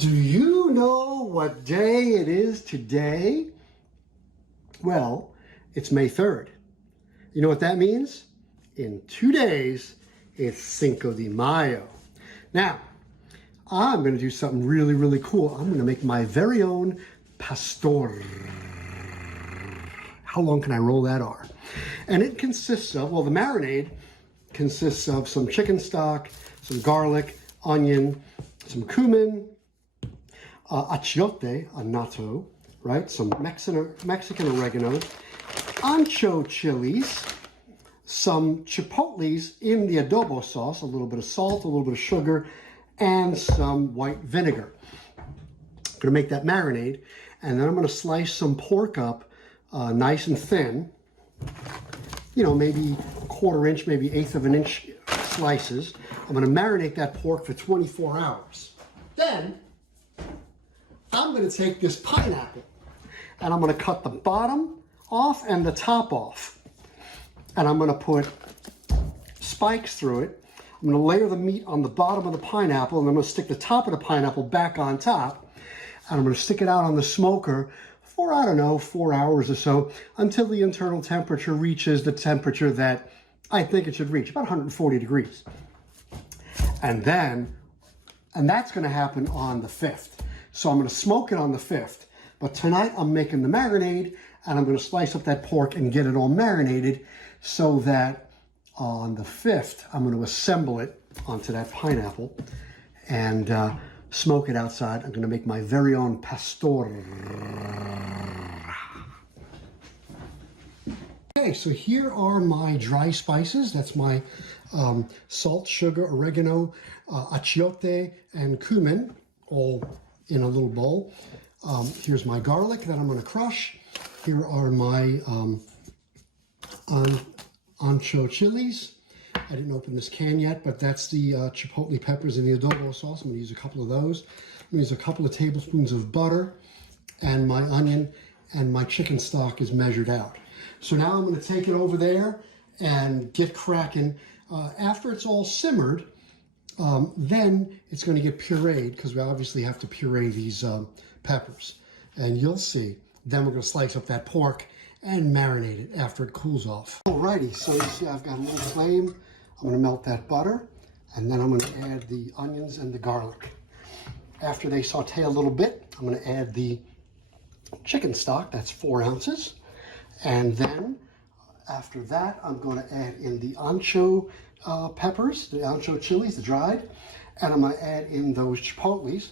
Do you know what day it is today? Well, it's May 3rd. You know what that means? In 2 days, it's Cinco de Mayo. Now, I'm going to do something really, really cool. I'm going to make my very own pastor. How long can I roll that R? And it consists of, well, the marinade consists of some chicken stock, some garlic, onion, some cumin, achiote, annatto, right? Some Mexican oregano, ancho chilies, some chipotles in the adobo sauce, a little bit of salt, a little bit of sugar, and some white vinegar. I'm gonna make that marinade, and then I'm gonna slice some pork up nice and thin, you know, maybe 1/4 inch, maybe 1/8 of an inch slices. I'm gonna marinate that pork for 24 hours. Then, I'm going to take this pineapple and I'm going to cut the bottom off and the top off. And I'm going to put spikes through it. I'm going to layer the meat on the bottom of the pineapple, and I'm going to stick the top of the pineapple back on top. And I'm going to stick it out on the smoker for, I don't know, 4 hours or so, until the internal temperature reaches the temperature that I think it should reach, about 140 degrees. And that's going to happen on the 5th. So I'm going to smoke it on the 5th. But tonight I'm making the marinade, and I'm going to slice up that pork and get it all marinated so that on the 5th I'm going to assemble it onto that pineapple and smoke it outside. I'm going to make my very own pastor. Okay, so here are my dry spices. That's my salt, sugar, oregano, achiote, and cumin, all in a little bowl. Here's my garlic that I'm going to crush. Here are my ancho chilies. I didn't open this can yet, but that's the chipotle peppers in the adobo sauce. I'm going to use a couple of those. I'm going to use a couple of tablespoons of butter, and my onion and my chicken stock is measured out. So now I'm going to take it over there and get cracking. After it's all simmered, then it's going to get pureed, because we obviously have to puree these peppers. And you'll see. Then we're going to slice up that pork and marinate it after it cools off. Alrighty, so you see I've got a little flame. I'm going to melt that butter, and then I'm going to add the onions and the garlic. After they saute a little bit, I'm going to add the chicken stock. That's 4 ounces. And then after that, I'm going to add in the ancho peppers, the ancho chilies, the dried, and I'm going to add in those chipotles.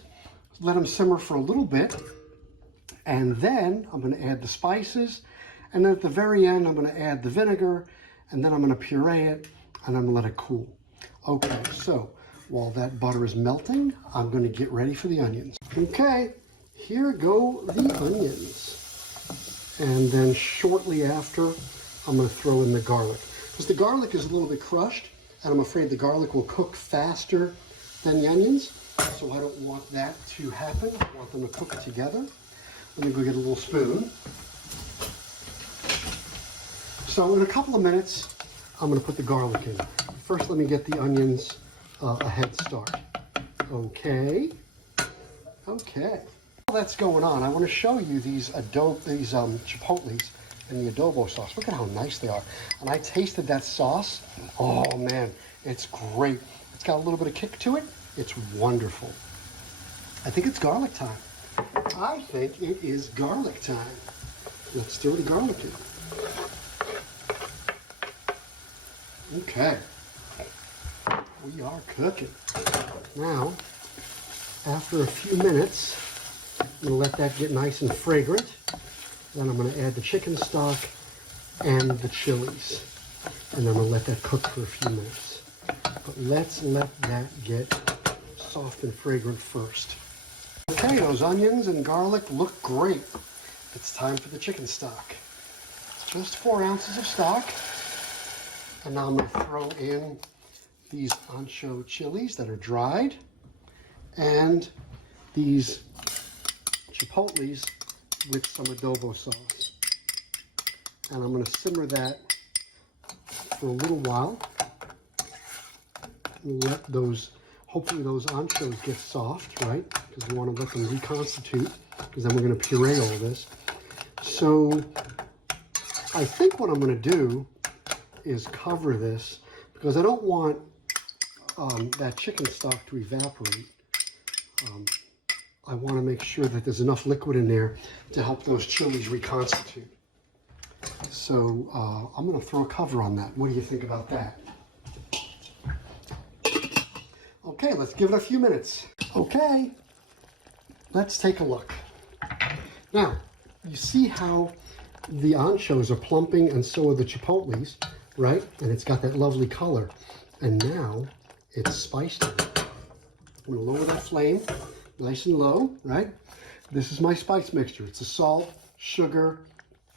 Let them simmer for a little bit, and then I'm going to add the spices, and then at the very end I'm going to add the vinegar, and then I'm going to puree it, and I'm going to let it cool. Okay, so while that butter is melting, I'm going to get ready for the onions. Okay, here go the onions. And then shortly after, I'm going to throw in the garlic. Because the garlic is a little bit crushed, and I'm afraid the garlic will cook faster than the onions. So I don't want that to happen. I want them to cook together. Let me go get a little spoon. So in a couple of minutes, I'm going to put the garlic in. First, let me get the onions a head start. Okay. While that's going on, I want to show you these chipotles in the adobo sauce. Look at how nice they are. And I tasted that sauce. Oh man, it's great. It's got a little bit of kick to it. It's wonderful. I think it's garlic time. I think it is garlic time. Let's throw the garlic in. Okay. We are cooking. Now, after a few minutes, I'm going to let that get nice and fragrant. Then I'm going to add the chicken stock and the chilies. And then I'm going to let that cook for a few minutes. But let's let that get soft and fragrant first. Okay, those onions and garlic look great. It's time for the chicken stock. Just 4 ounces of stock. And now I'm going to throw in these ancho chilies that are dried, and these chipotles with some adobo sauce. And I'm going to simmer that for a little while. Let those, hopefully those anchos get soft, right? Because because we want to let them reconstitute, because then we're going to puree all this. So I think what I'm going to do is cover this, because I don't want that chicken stock to evaporate. I want to make sure that there's enough liquid in there to help those chilies reconstitute. So I'm going to throw a cover on that. What do you think about that? Okay, let's give it a few minutes. Okay, let's take a look. Now, you see how the anchos are plumping, and so are the chipotles, right? And it's got that lovely color. And now it's spiced. I'm going to lower that flame nice and low, right? This is my spice mixture. It's a salt, sugar,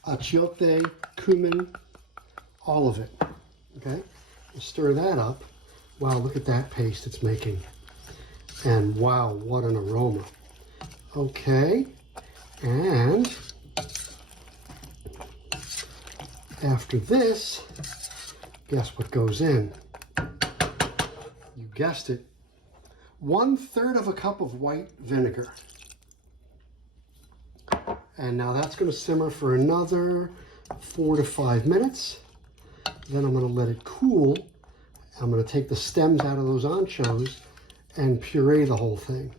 achiote, cumin, all of it, okay? Stir that up. Wow, look at that paste it's making. And wow, what an aroma. Okay, and after this, guess what goes in? You guessed it. 1/3 of a cup of white vinegar. And now that's going to simmer for another 4 to 5 minutes. Then I'm going to let it cool. I'm going to take the stems out of those anchos and puree the whole thing.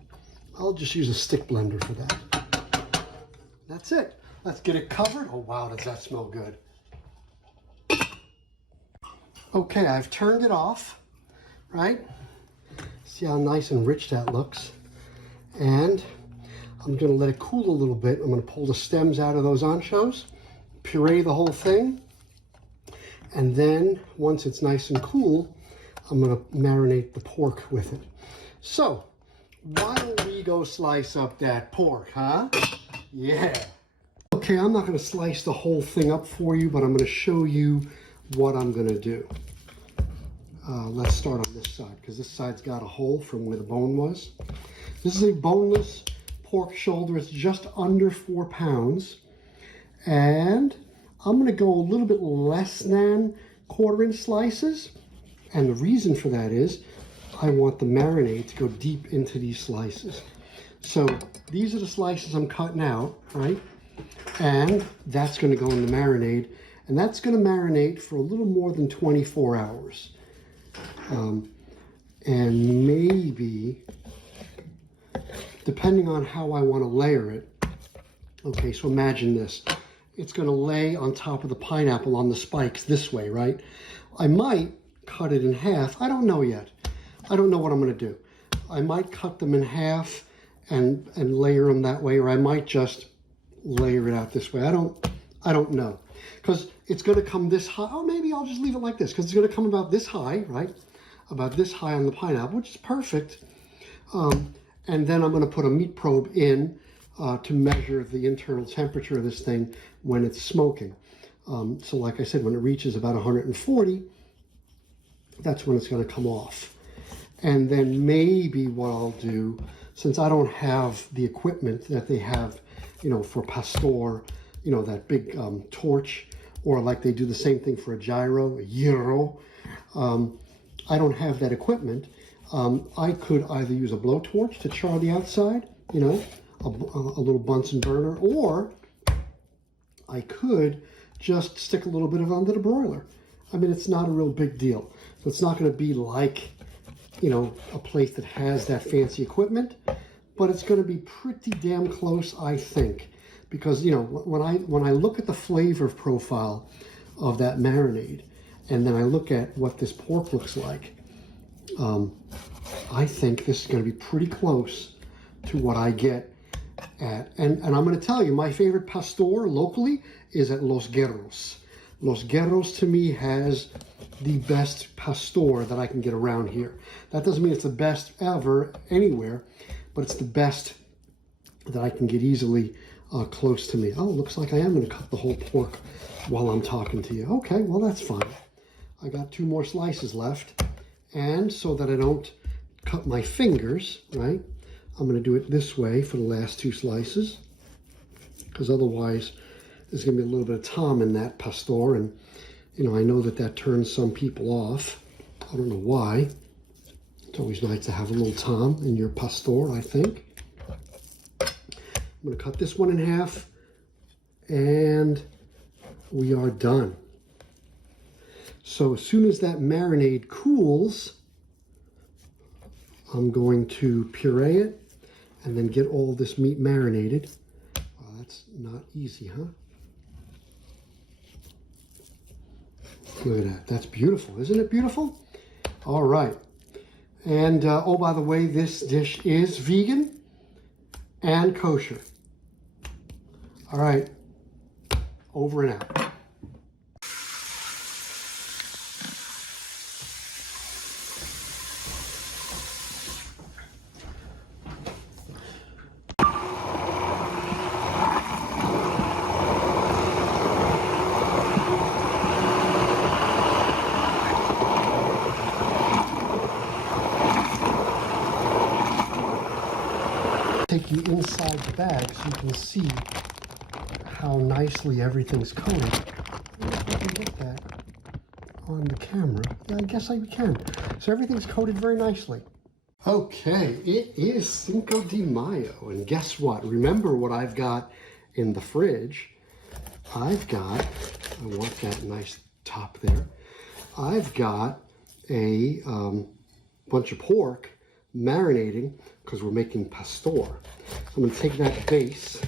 I'll just use a stick blender for that. That's it. Let's get it covered. Oh wow, does that smell good. Okay, I've turned it off, right? See how nice and rich that looks. And I'm going to let it cool a little bit. I'm going to pull the stems out of those anchos, puree the whole thing, and then once it's nice and cool, I'm going to marinate the pork with it. So, why don't we go slice up that pork, huh? Yeah. Okay, I'm not going to slice the whole thing up for you, but I'm going to show you what I'm going to do. Let's start on this side, because this side's got a hole from where the bone was. This is a boneless pork shoulder. It's just under 4 pounds. And I'm going to go a little bit less than 1/4-inch slices. And the reason for that is I want the marinade to go deep into these slices. So these are the slices I'm cutting out, right? And that's going to go in the marinade. And that's going to marinate for a little more than 24 hours. And maybe, depending on how I want to layer it. Okay, so imagine this. It's going to lay on top of the pineapple on the spikes this way, right? I might cut it in half. I don't know yet. I don't know what I'm going to do. I might cut them in half and layer them that way, or I might just layer it out this way. I don't know. Because it's going to come this high. Oh, maybe I'll just leave it like this, because it's going to come about this high, right? About this high on the pineapple, which is perfect. And then I'm going to put a meat probe in to measure the internal temperature of this thing when it's smoking. So like I said, when it reaches about 140, that's when it's going to come off. And then maybe what I'll do, since I don't have the equipment that they have, you know, for pastor, you know, that big torch, or like they do the same thing for a gyro. I don't have that equipment. I could either use a blowtorch to char the outside, you know, a little Bunsen burner, or I could just stick a little bit of it under the broiler. I mean, it's not a real big deal. So it's not going to be like, you know, a place that has that fancy equipment, but it's going to be pretty damn close, I think. Because, you know, when I look at the flavor profile of that marinade, and then I look at what this pork looks like, I think this is going to be pretty close to what I get at. And I'm going to tell you, my favorite pastor locally is at Los Gueros. Los Gueros, to me, has the best pastor that I can get around here. That doesn't mean it's the best ever anywhere, but it's the best that I can get easily close to me. Oh, looks like I am going to cut the whole pork while I'm talking to you. Okay, well, that's fine. I got 2 more slices left. And so that I don't cut my fingers, right, I'm going to do it this way for the last 2 slices, because otherwise there's going to be a little bit of tom in that pastor, and, you know, I know that turns some people off. I don't know why. It's always nice to have a little tom in your pastor, I think. I'm going to cut this one in half, and we are done. So as soon as that marinade cools, I'm going to puree it and then get all this meat marinated. Oh, that's not easy, huh? Look at that. That's beautiful. Isn't it beautiful? All right. And, oh, by the way, this dish is vegan and kosher. All right. Over and out. Take you inside the bag so you can see how nicely everything's coated. I wonder if I can get that on the camera. Yeah, I guess I can. So everything's coated very nicely. Okay, it is Cinco de Mayo, and guess what? Remember what I've got in the fridge. I want that nice top there. I've got a bunch of pork marinating because we're making pastor. I'm going to take that base.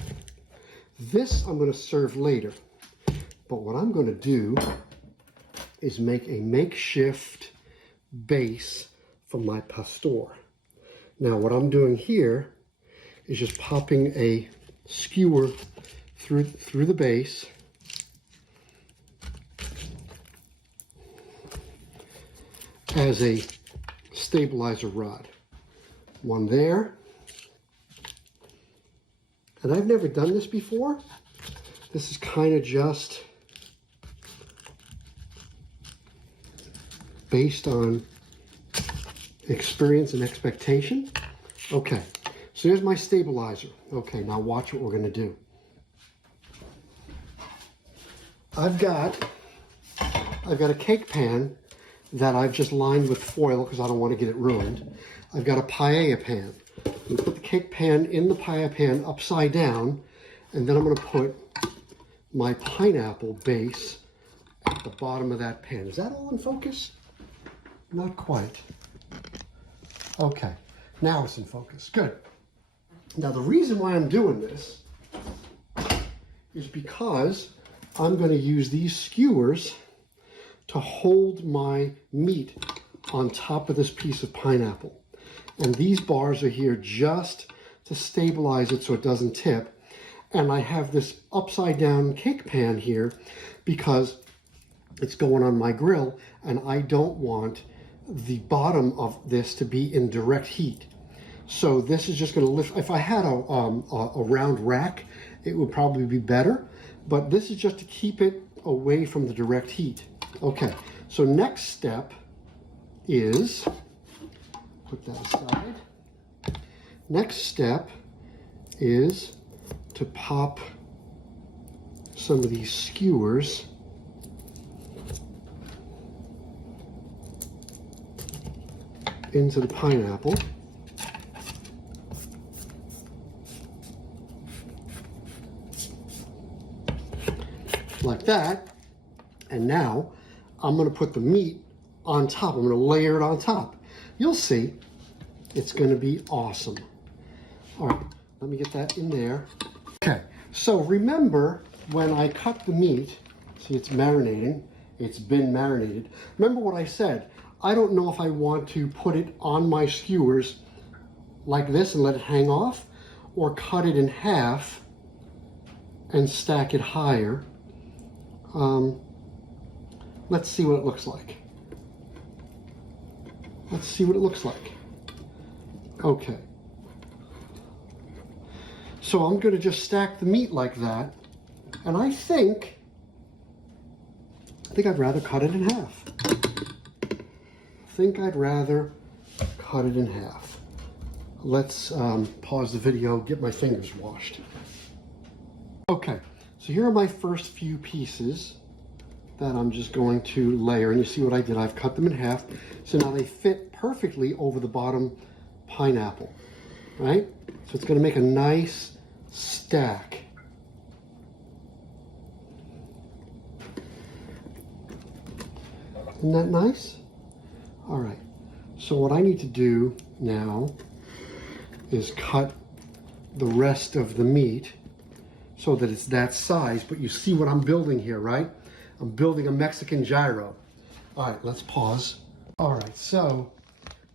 This I'm going to serve later. But what I'm going to do is make a makeshift base for my pastor. Now what I'm doing here is just popping a skewer through the base. As a stabilizer rod. One there. And I've never done this before. This is kind of just based on experience and expectation. Okay, so here's my stabilizer. Okay, now watch what we're going to do. I've got a cake pan that I've just lined with foil because I don't want to get it ruined. I've got a paella pan. I'm going to put the cake pan in the paella pan upside down, and then I'm going to put my pineapple base at the bottom of that pan. Is that all in focus? Not quite. Okay, now it's in focus. Good. Now the reason why I'm doing this is because I'm going to use these skewers to hold my meat on top of this piece of pineapple. And these bars are here just to stabilize it so it doesn't tip. And I have this upside down cake pan here because it's going on my grill and I don't want the bottom of this to be in direct heat. So this is just going to lift. If I had a round rack, it would probably be better. But this is just to keep it away from the direct heat. Okay, so next step is, put that aside. Next step is to pop some of these skewers into the pineapple. Like that. And now I'm going to put the meat on top. I'm going to layer it on top. You'll see. It's going to be awesome. All right, let me get that in there. Okay, so remember when I cut the meat, see it's marinating, it's been marinated. Remember what I said, I don't know if I want to put it on my skewers like this and let it hang off, or cut it in half and stack it higher. Let's see what it looks like. Let's see what it looks like. Okay. So I'm going to just stack the meat like that, and I think I'd rather cut it in half. Let's pause the video, get my fingers washed. Okay, so here are my first few pieces that I'm just going to layer, and you see what I did. I've cut them in half, so now they fit perfectly over the bottom pineapple, right? So it's going to make a nice stack. Isn't that nice? All right, so what I need to do now is cut the rest of the meat so that it's that size, but you see what I'm building here, right? I'm building a Mexican gyro. All right, let's pause. All right, so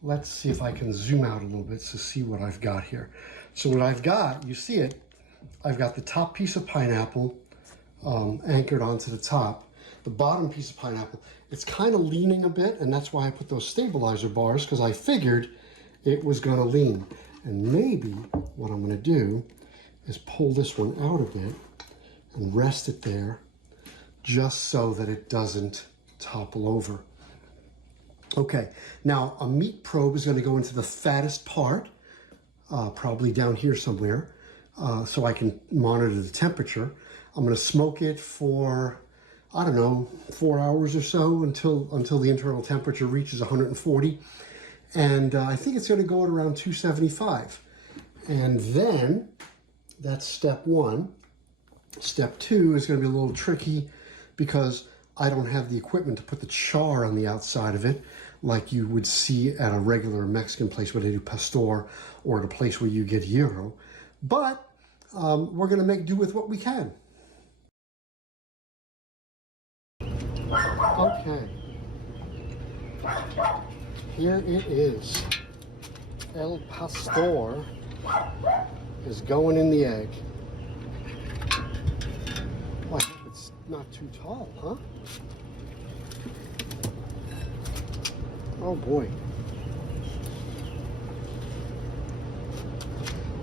let's see if I can zoom out a little bit to see what I've got here. So what I've got, you see it, I've got the top piece of pineapple anchored onto the top. The bottom piece of pineapple, it's kind of leaning a bit, and that's why I put those stabilizer bars, because I figured it was gonna lean. And maybe what I'm gonna do is pull this one out a bit and rest it there just so that it doesn't topple over. Okay, now a meat probe is gonna go into the fattest part, probably down here somewhere, so I can monitor the temperature. I'm gonna smoke it for, I don't know, 4 hours or so until the internal temperature reaches 140. And I think it's gonna go at around 275. And then, that's step one. Step two is gonna be a little tricky because I don't have the equipment to put the char on the outside of it like you would see at a regular Mexican place where they do pastor, or at a place where you get gyro. But we're gonna make do with what we can. Okay, here it is. El Pastor is going in the egg. Well, I hope it's not too tall, huh? Oh boy.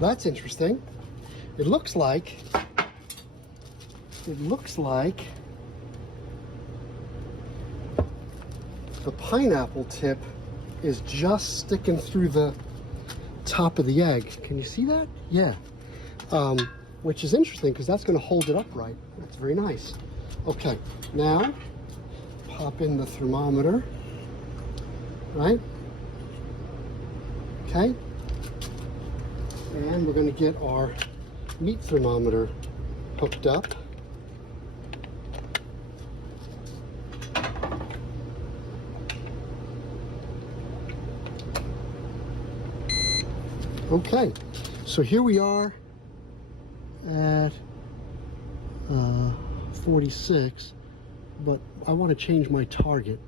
That's interesting. It looks like the pineapple tip is just sticking through the top of the egg. Can you see that? Yeah. Which is interesting because that's going to hold it upright. That's very nice. Okay, now pop in the thermometer, right? Okay. And we're going to get our meat thermometer hooked up. Okay, so here we are at 46, but I want to change my target.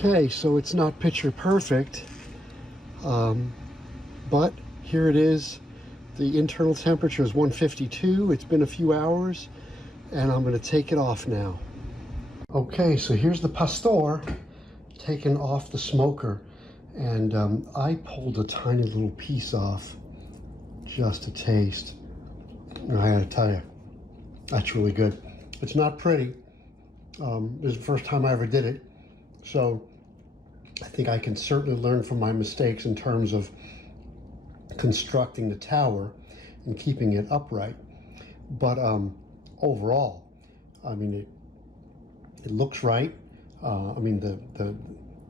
Okay, so it's not picture perfect, but here it is. The internal temperature is 152. It's been a few hours, and I'm going to take it off now. Okay, so here's the pastor taken off the smoker. And I pulled a tiny little piece off just to taste. And I gotta tell you, that's really good. It's not pretty. This is the first time I ever did it. So I think I can certainly learn from my mistakes in terms of constructing the tower and keeping it upright. But overall, I mean, it looks right. I mean,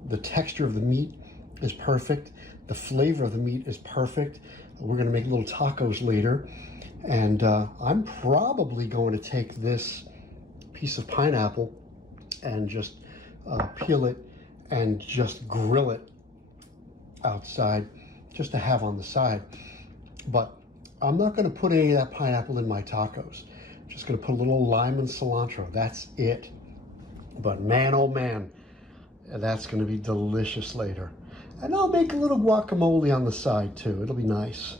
the texture of the meat is perfect. The flavor of the meat is perfect. We're gonna make little tacos later. And I'm probably going to take this piece of pineapple and just peel it and just grill it outside, just to have on the side. But I'm not gonna put any of that pineapple in my tacos. I'm just gonna put a little lime and cilantro, that's it. But man, oh man, that's gonna be delicious later. And I'll make a little guacamole on the side too. It'll be nice.